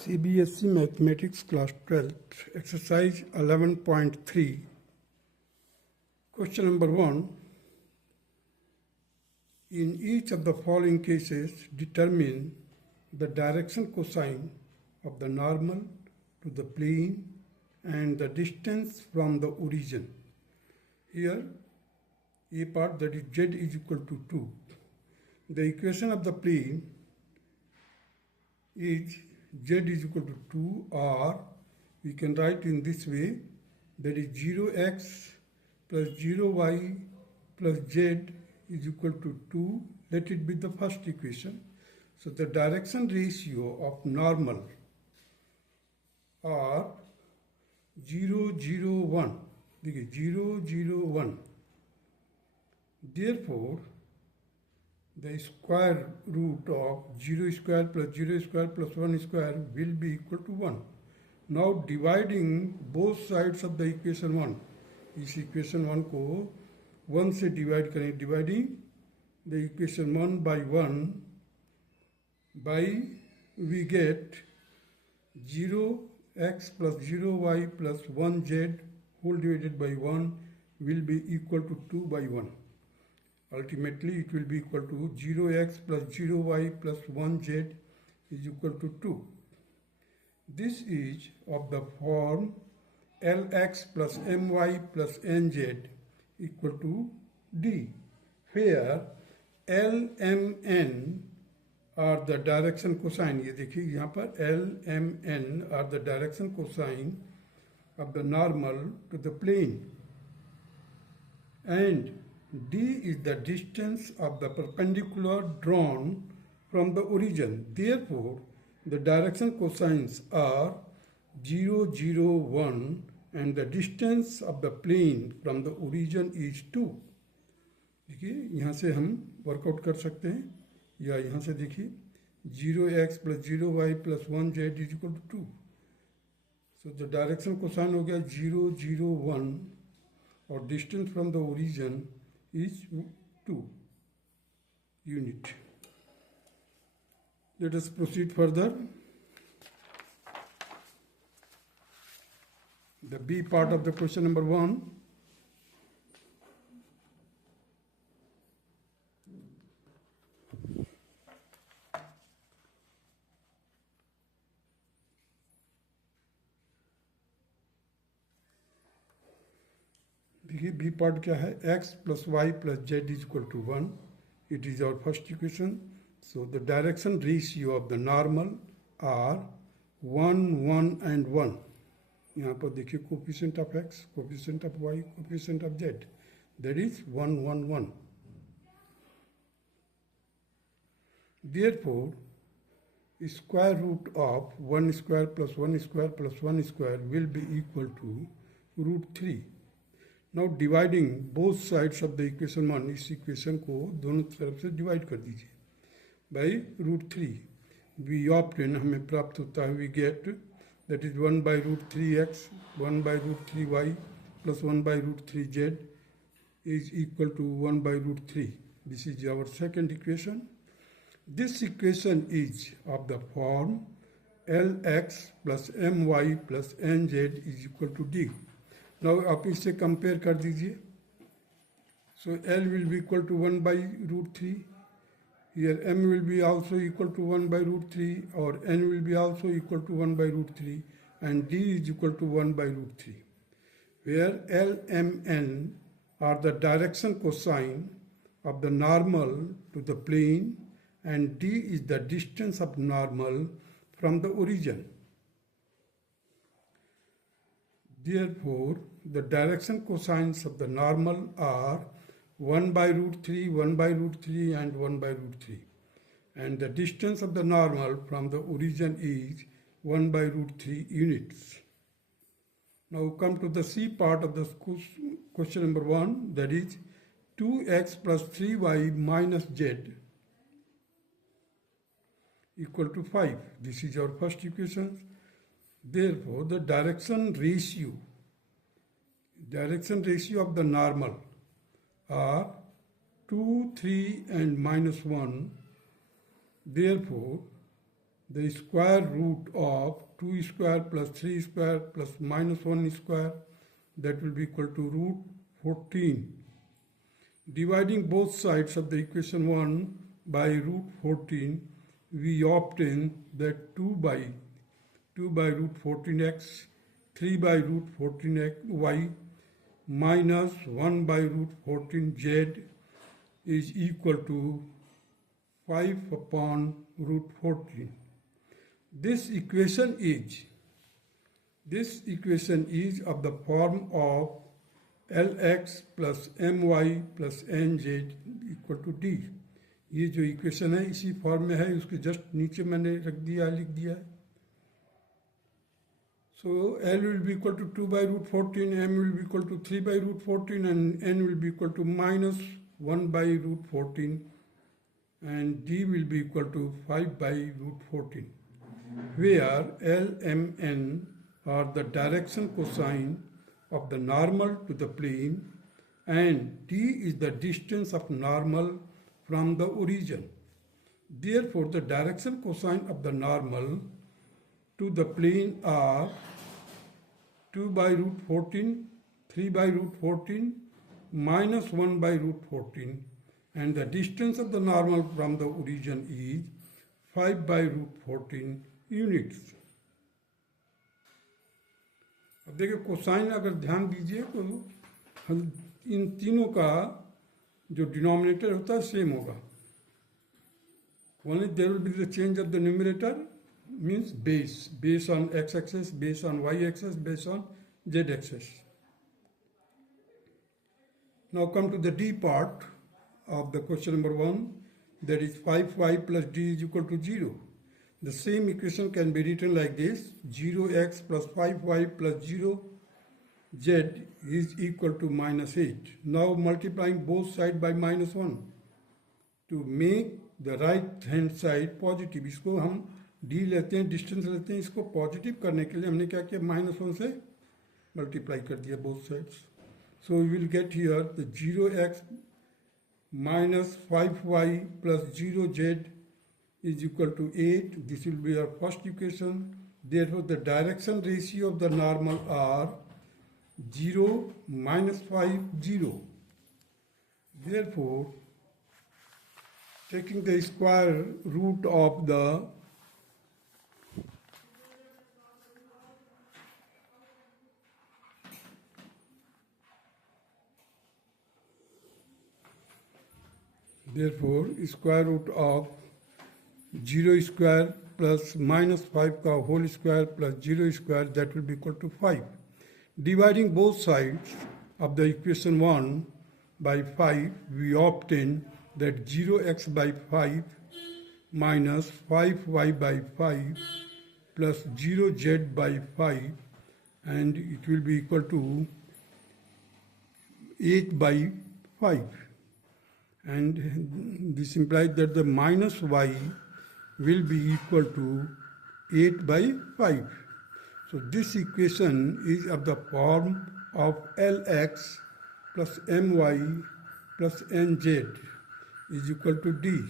CBSE Mathematics Class 12th, Exercise 11.3. Question number 1. In each of the following cases, determine the direction cosine of the normal to the plane and the distance from the origin. Here, A part, that is z is equal to 2. The equation of the plane is z is equal to 2, or we can write in this way, that is 0x plus 0y plus z is equal to 2. Let it be the first equation. So the direction ratio of normal are 0, 0, 1. 0, 0, 1. Therefore, the square root of 0 square plus 0 square plus 1 square will be equal to 1. Now dividing both sides of the equation 1, इस equation 1 को 1 से divide करें, dividing the equation 1 by 1 by we get 0x plus 0y plus 1z whole divided by 1 will be equal to 2 by 1. Ultimately, it will be equal to 0x plus 0y plus 1z is equal to 2. This is of the form Lx plus my plus nz equal to d, where L, M, N are the direction cosine. ये देखिए यहाँ पर L, M, N are the direction cosine of the normal to the plane, and d is the distance of the perpendicular drawn from the origin. Therefore, the direction cosines are 0, 0, 1 and the distance of the plane from the origin is 2. देखिए यहाँ से हम workout कर सकते हैं, या यहाँ से देखिए 0x plus 0y plus 1z is equal to 2. So the direction cosine हो गया 0, 0, 1 और distance from the origin is 2 unit. Let us proceed further. The B part of the question number 1. देखिए बी पार्ट क्या है, x plus y plus z is equal to 1. It is our first equation. So the direction ratio of the normal are 1, 1 and 1. यहाँ पर देखिए coefficient of x, coefficient of y, coefficient of z. That is 1, 1, 1. Therefore, square root of 1 square plus 1 square plus 1 square will be equal to root 3. Now dividing both sides of the equation 1, इस equation को दोनों तरफ से divide कर दीजिए by root 3. We obtain, हमें प्राप्त होता है, we get, that is 1 by root 3x, 1 by root 3y plus 1 by root 3z is equal to 1 by root 3. This is our second equation. This equation is of the form Lx plus my plus nz is equal to d. Now आप इससे compare कर दीजिए. So L will be equal to 1 by root 3. Here M will be also equal to 1 by root 3, or N will be also equal to 1 by root 3, and D is equal to 1 by root 3. Where L, M, N are the direction cosine of the normal to the plane, and D is the distance of normal from the origin. Therefore, the direction cosines of the normal are 1 by root 3, 1 by root 3 and 1 by root 3. And the distance of the normal from the origin is 1 by root 3 units. Now come to the C part of the question number 1, that is 2x plus 3y minus z equal to 5. This is our first equation. Therefore, the direction ratio of the normal are 2, 3 and minus 1. Therefore, the square root of 2 square plus 3 square plus minus 1 square, that will be equal to root 14. Dividing both sides of the equation 1 by root 14, we obtain that 2 by root 14x, 3 by root 14y minus 1 by root 14z is equal to 5 upon root 14. This equation is of the form of Lx plus my plus nz equal to d. ये जो equation है इसी form में है, उसके just नीचे मैंने लिख दिया है. So L will be equal to 2 by root 14, M will be equal to 3 by root 14, and N will be equal to minus 1 by root 14, and D will be equal to 5 by root 14, where L, M, N are the direction cosine of the normal to the plane, and D is the distance of normal from the origin. Therefore, the direction cosine of the normal to the plane are 2 by root 14, 3 by root 14, minus 1 by root 14, and the distance of the normal from the origin is 5 by root 14 units. अब देखिए cosine अगर ध्यान दीजिए तो इन तीनों का जो denominator होता है सेम होगा. Only there will be the change of the numerator, means base on x-axis, base on y-axis, base on z-axis. Now come to the D part of the question number 1, that is 5y plus d is equal to 0. The same equation can be written like this: 0x plus 5y plus 0z is equal to minus 8. Now multiplying both sides by minus 1 to make the right hand side positive. इसको हम d लेते हैं, distance लेते हैं, इसको positive करने के लिए हमने क्या किया, minus 1 से मल्टीप्लाई कर दिया both sides. So we will get here the 0x minus 5y plus 0z is equal to 8. This will be our first equation. Therefore, the direction ratio of the normal are 0, minus 5, 0. Therefore, taking the square root of the square root of 0 square plus minus 5 का whole square plus 0 square, that will be equal to 5. Dividing both sides of the equation 1 by 5, we obtain that 0x by 5 minus 5y by 5 plus 0z by 5, and it will be equal to 8 by 5. And this implies that the minus y will be equal to 8 by 5. So this equation is of the form of Lx plus my plus nz is equal to d,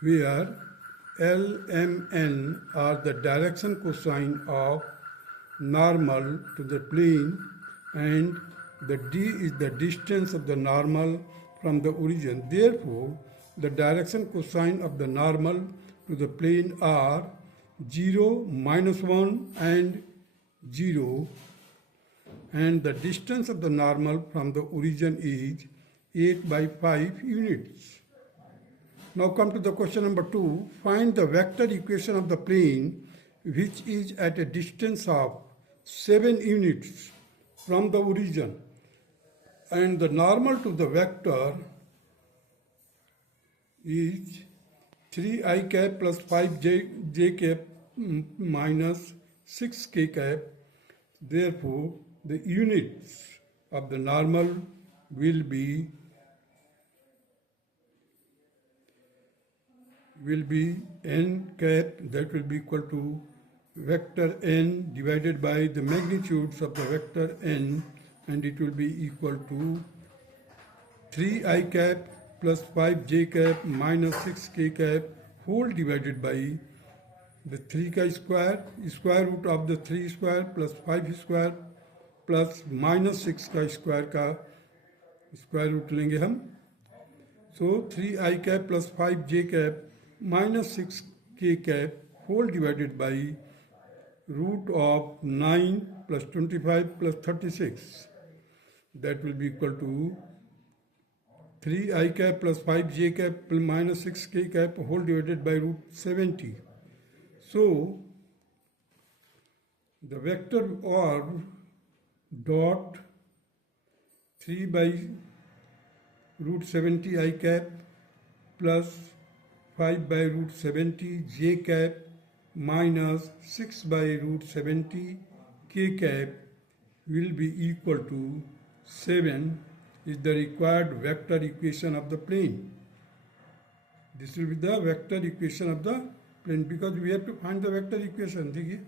where L, M, N are the direction cosine of normal to the plane, and the d is the distance of the normal from the origin. Therefore, the direction cosine of the normal to the plane are 0, minus 1 and 0, and the distance of the normal from the origin is 8 by 5 units. Now come to the question number 2. Find the vector equation of the plane which is at a distance of 7 units from the origin, and the normal to the vector is 3i cap plus 5j cap minus 6k cap. Therefore, the units of the normal will be n cap, that will be equal to vector n divided by the magnitudes of the vector n, and it will be equal to 3i cap plus 5j cap minus 6k cap whole divided by the 3 का square root of the 3 square plus 5 square plus minus 6 का square root लेंगे हम. So 3i cap plus 5j cap minus 6k cap whole divided by root of 9 plus 25 plus 36. That will be equal to 3i cap plus 5j cap minus 6k cap whole divided by root 70. So, the vector or dot 3 by root 70 I cap plus 5 by root 70 j cap minus 6 by root 70 k cap will be equal to 7 is the required vector equation of the plane. This will be the vector equation of the plane because we have to find the vector equation. देखिए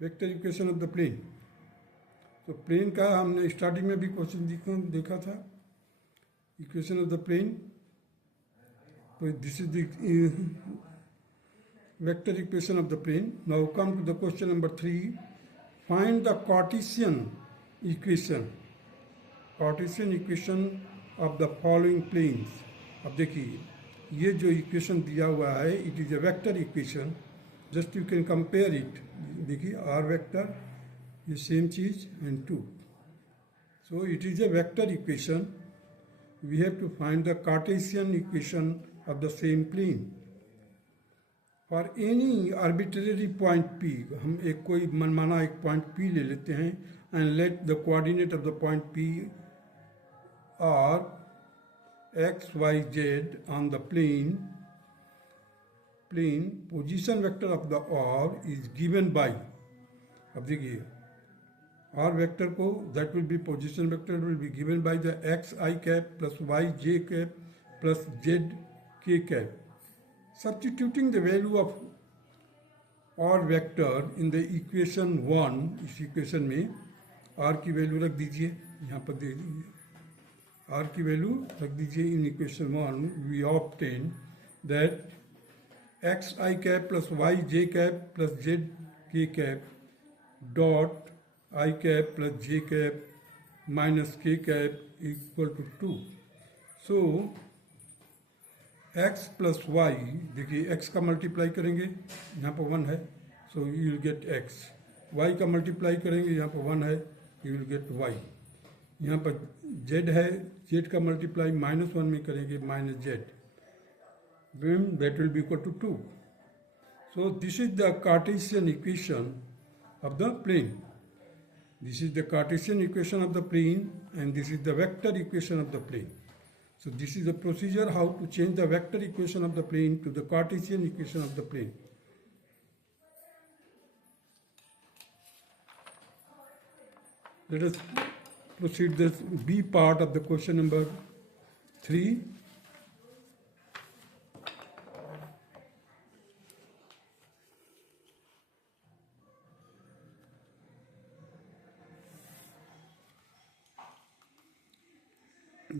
vector equation of the plane. तो plane का हमने starting में भी question देखा था. Equation of the plane. So this is the vector equation of the plane. Now come to the question number 3. Find the Cartesian equation. Cartesian equation of the following planes. अब देखिए ये जो equation दिया हुआ है it is a vector equation. Just you can compare it. देखिए r vector ये same चीज and 2. So it is a vector equation. We have to find the Cartesian equation of the same plane for any arbitrary point P. हम एक कोई मनमाना एक point P ले लेते हैं and let the coordinate of the point P are x, y, z on the plane. Position vector of the r is given by. अब देखिए r vector को that will be position vector will be given by the x I cap plus y j cap plus z k cap. Substituting the value of r vector in the equation 1. इस equation में r की value रख दीजिए, यहाँ पर दे दीजिए r की value रख दीजिए. In equation 1 we obtain that x I cap plus y j cap plus z k cap dot I cap plus j cap minus k cap equal to 2. So x plus y, देखिए x का multiply करेंगे यहाँ पर 1 है so you will get x. y का multiply करेंगे यहाँ पर 1 है यू विल गेट y. यहाँ पर z है, z का मल्टीप्लाई -1 में करेंगे minus z. That will be equal to 2. So this is the Cartesian equation of the plane. This is the Cartesian equation of the plane and this is the vector equation of the plane. So this is the procedure how to change the vector equation of the plane to the Cartesian equation of the plane. Let us proceed this B part of the question number 3.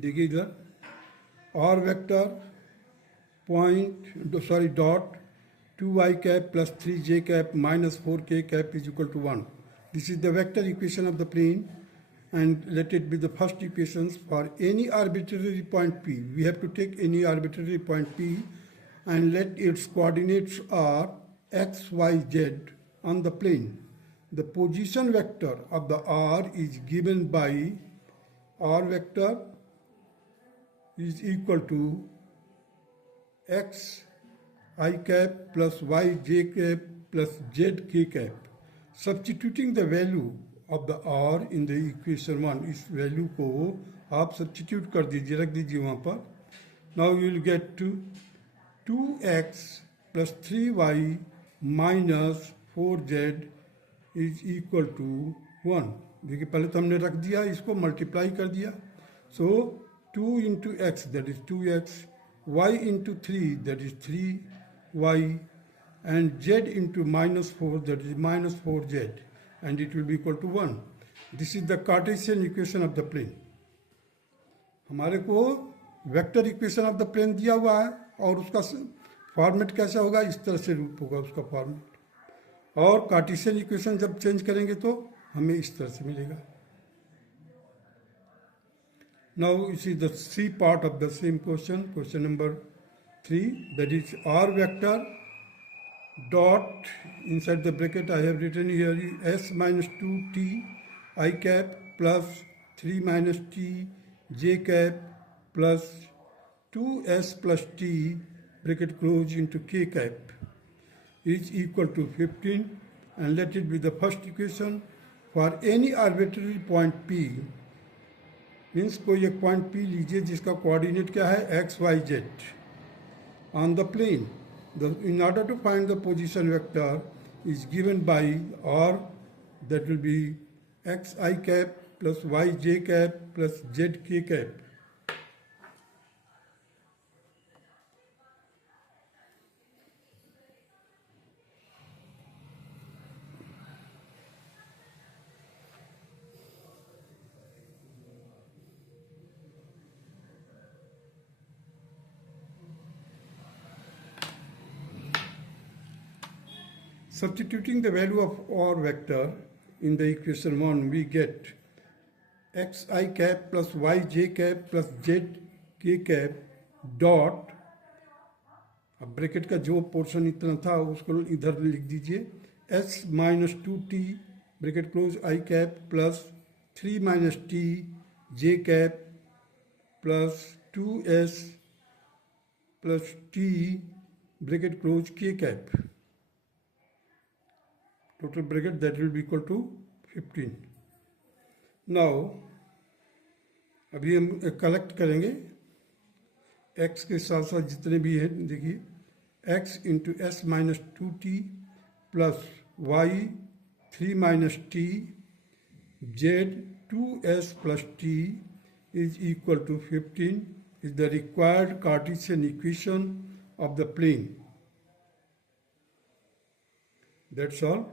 देखिए इधर r vector dot 2i cap plus 3j cap minus 4k cap is equal to 1. This is the vector equation of the plane and let it be the first equations for any arbitrary point P. We have to take any arbitrary point P and let its coordinates are x, y, z on the plane. The position vector of the r is given by r vector is equal to x I cap plus y j cap plus z k cap. Substituting the value of the r in the equation 1. इस value को आप substitute कर दीजिए, रख दीजिए वहाँ पर. Now you will get to 2x plus 3y minus 4z is equal to 1. देखिए पहले तो हमने रख दिया, इसको मल्टीप्लाई कर दिया. So 2 into x that is 2x, y into 3 that is 3y and z into minus 4 that is minus 4z and it will be equal to 1. This is the Cartesian equation of the plane. हमारे को vector equation of the plane दिया हुआ है और उसका format कैसा होगा, इस तरह से रूप होगा उसका फॉर्मेट। और कार्टेशियन इक्वेशन जब चेंज करेंगे तो हमें इस तरह से मिलेगा। नाउ इस is the C part of the same question, question number 3, that is r vector dot inside the bracket I have written here is s minus 2t I cap plus 3 minus t j cap plus 2s plus t bracket close into k cap is equal to 15, and let it be the first equation for any arbitrary point p, means कोई एक point p लीजिए जिसका coordinate क्या है x y z on the plane. In order to find the position vector is given by r, that will be xi cap plus yj cap plus zk cap. Substituting the value of r vector in the equation 1, we get xi cap plus yj cap plus zk cap dot, अब bracket का जो portion इतना था उसको इधर लिख दीजिए, s minus 2t bracket close i cap plus 3 minus t j cap plus 2s plus t bracket close k cap, total bracket that will be equal to 15. Now अभी हम कलेक्ट करेंगे x के साथ साथ जितने भी हैं, देखिए x into S minus 2t plus y 3 minus t z 2s plus t is equal to 15 is the required Cartesian equation of the plane. That's all.